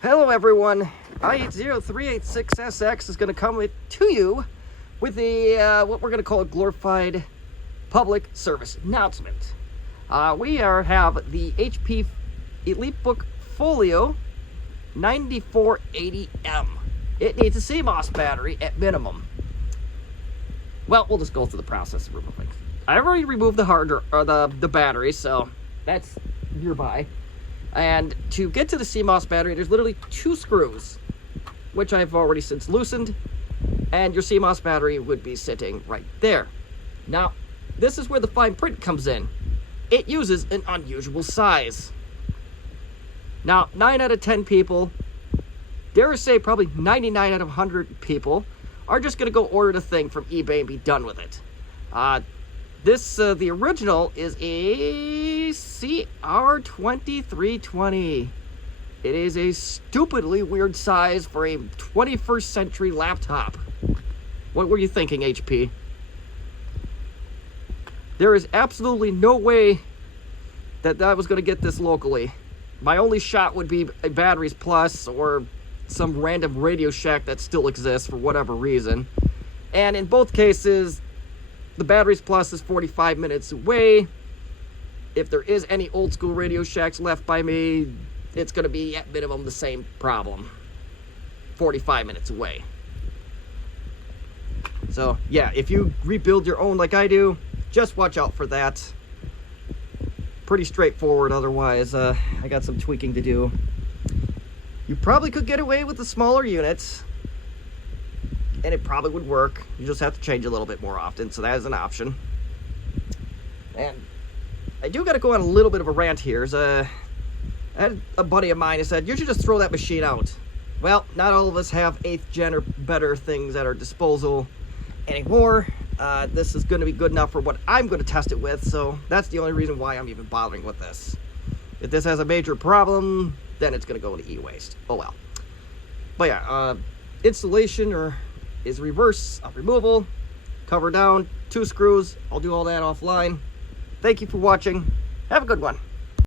Hello everyone, I-80386SX is going to come to you with a, what we're going to call a glorified public service announcement. We have the HP EliteBook Folio 9480M. It needs a CMOS battery at minimum. Well, we'll just go through the process of removing. I've already removed the the battery, so that's nearby. And to get to the CMOS battery, there's literally 2 screws, which I've already since loosened, and your CMOS battery would be sitting right there. Now, this is where the fine print comes in. It uses an unusual size. Now, 9 out of 10 people, dare I say probably 99 out of 100 people, are just going to go order the thing from eBay and be done with it. The original is a CR2320. It is a stupidly weird size for a 21st century laptop. What were you thinking, HP? There is absolutely no way that I was going to get this locally. My only shot would be a Batteries Plus or some random Radio Shack that still exists for whatever reason. And in both cases, the Batteries Plus is 45 minutes away. If there is any old school Radio Shacks left by me, it's going to be at minimum the same problem. 45 minutes away. So, yeah, if you rebuild your own like I do, just watch out for that. Pretty straightforward otherwise. I got some tweaking to do. You probably could get away with the smaller units, and it probably would work. You just have to change a little bit more often, so that is an option. And I do got to go on a little bit of a rant here. I had a buddy of mine who said, you should just throw that machine out. Well, not all of us have 8th gen or better things at our disposal anymore. This is going to be good enough for what I'm going to test it with, so that's the only reason why I'm even bothering with this. If this has a major problem, then it's going to go into e-waste. Oh well. But yeah, installation is reverse removal, cover down, 2 screws. I'll do all that offline. Thank you for watching. Have a good one.